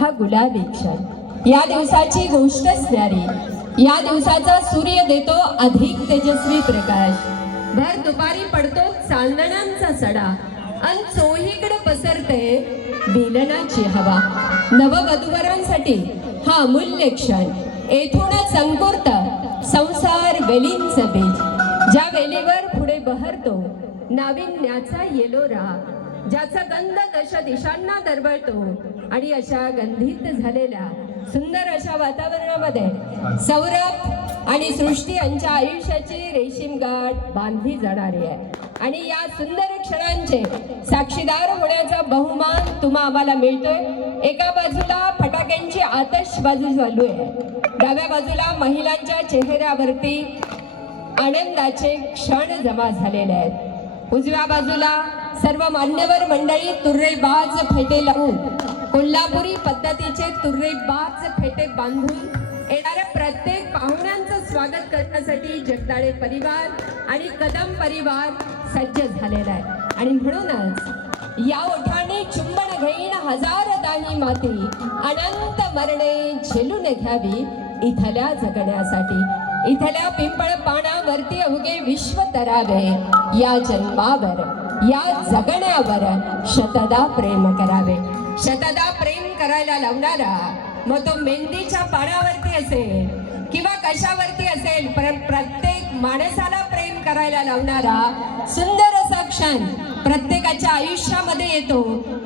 हा गुलाबी क्षण। या दिवसाची गोष्टच न्यारी। या दिवसाचा सूर्य देतो अधिक तेजस्वी प्रकाश। भर दुपारी पडतो चांदण्यांचा सडा अन चोहीकडे पसरते बेलनाची हवा। नववधूवरांसाठी हा अमूल्य क्षण। येथूनच अंकुरत संसार वेलींचं बीज। ज्या वेलीवर पुढे बहरतो नाविन्याचा येलोरा, ज्याचा गंध दश दिशांना दरवळतो आणि अशा गंधित झालेल्या सुंदर अशा वातावरणामध्ये सौरभ आणि सृष्टी यांच्या आयुष्याची रेशीम गाठ बांधली जाणारी आहे। आणि या सुंदर क्षणांचे साक्षीदार होण्याचा बहुमान तुम्हा आम्हाला मिळतोय। एका बाजूला फटाक्यांची आतषबाजी चालू आहे, डाव्या बाजूला महिलांच्या चेहऱ्यावरती आनंदाचे क्षण जमा झालेले आहेत। उजव्या बाजूला सर्व मान्यवर मंडळी तुर्रेबाज फेटे लावून कोल्हापुरी पद्धतीचे तुर्रेबाज फेटे बांधून येणाऱ्या प्रत्येक पाहुण्यांचं स्वागत करण्यासाठी जगदाळे परिवार आणि कदम परिवार सज्ज झालेला आहे। आणि म्हणूनच या ओठाने चुंबन घेईन हजार दाही माती, अनंत मरणे झेलून घ्यावी इथल्या जगण्यासाठी। इथल्या पिंपळ पानावरती अवघे विश्व तरावे, या जन्मावर या जगण्यावर शतदा प्रेम करावे। शतदा प्रेम करायला लावणारा मग तो मेहंदीच्या पानावरती असेल किंवा कशावरती असेल, प्रत्येक माणसाला प्रेम करायला लावणारा सुंदर असा क्षण प्रत्येकाच्या आयुष्यामध्ये येतो।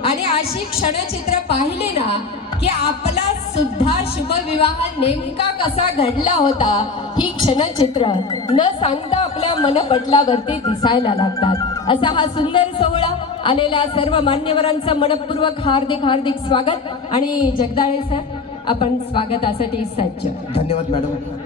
आणि अशी क्षणचित्र पाहिली ना की आपला सुद्धा शुभविवाह नेमका कसा घडला होता ही क्षणचित्र न सांगता आपल्या मनपटलावरती दिसायला लागतात। असा हा सुंदर सोहळा आलेल्या सर्व मान्यवरांचं मनपूर्वक हार्दिक हार्दिक स्वागत। आणि जगदाळे सर आपण स्वागतासाठी सज्ज। धन्यवाद मॅडम।